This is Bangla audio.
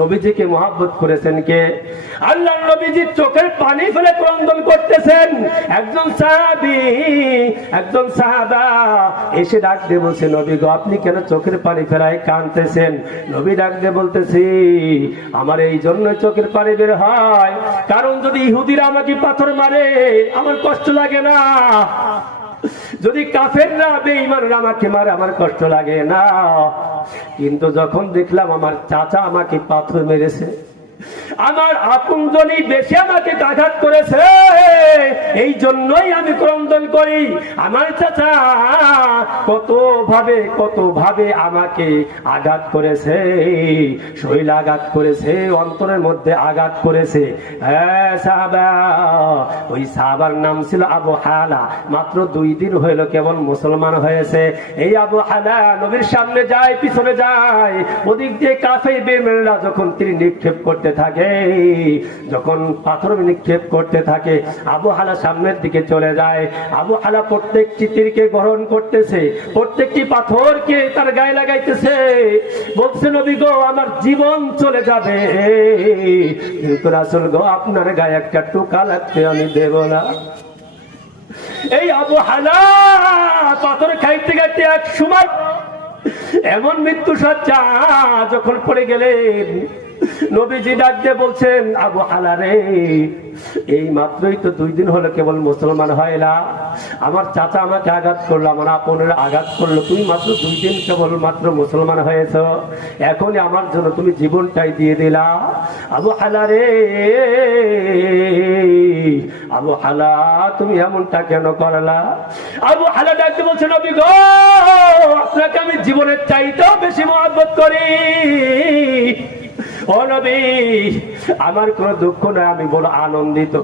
নবীজিকে মহাব্বত করেছেন কে? আল্লাহ নবীজি চোখের পানি ফেলে ক্রন্দন করতেছেন। একজন সাহাবি, একজন সাহাবা এসে ডাক দিয়ে বলছে, নবী গো, আপনি কেন চোখের পানি ফেলায় কাঁদতেছেন? নবী ডাক দিয়ে বলতেছি, আমার এই জন্য চোখের পানি বের হয়। কারণ যদি ইহুদিরা আমাকে পাথর মারে, আমার কষ্ট লাগে না। যদি কাফেররা বেঈমানরা আমাকে মারে, আমার কষ্ট লাগে না। কিন্তু যখন দেখলাম আমার চাচা আমাকে পাথর মেরেছে, আমার আপনজনই বেশি আমাকে আঘাত করেছে। এই জন্যই আমি ক্রন্দন করি। আমার চাচা কত ভাবে কত ভাবে আমাকে আঘাত করেছে শৈল আঘাত করেছে, অন্তরের মধ্যে আঘাত করেছে। ওই সাহাবার নাম ছিল আবু হালা। মাত্র দুই দিন হইল কেবল মুসলমান হয়েছে। এই আবু হালা নবীর সামনে যায়, পিছনে যায়। ওদিক দিয়ে কাফে বেমেনরা যখন তিনি নিক্ষেপ করতে থাকে, যখন পাথর নিক্ষেপ করতে থাকে আবু হালা সামনের দিকে চলে যায়। আবু হালা প্রত্যেকটি তীরকে গ্রহণ করতেছে। প্রত্যেকটি পাথরকে তার গায়ে লাগাইতেছে। বলছে, নবী গো, আমার জীবন চলে যাবে। কিন্তু রাসুল গো, আপনার গায়ে একটা টোকা লাগতে আমি দেব না। এই আবু হালা পাথর খাইতে খাইতে এক সময় এমন মৃত্যু সজ্জা যখন পড়ে গেলেন, নবীজি ডাক দিয়ে বলছেন, আবু হালা রে, এই মাত্রই তো দুই দিন হলো কেবল মুসলমান হয় না। আমার চাচা আমাকে আঘাত করল, আমার আপনের আঘাত করল। তুমি মাত্র দুই দিন কেবল মাত্র মুসলমান হয়েছ। এখনই আমার জন্য তুমি জীবনটাই দিয়ে দিলা। আবু হালা রে আবু হালা, তুমি এমনটা কেন করলা? আবু হালা ডাকতে বলছে, নবী গো, আপনাকে আমি জীবনের চাইতেও বেশি মহাব্বত করি। ও নবী, আমার কোনো দুঃখ নয়, আমি বড় আনন্দিত।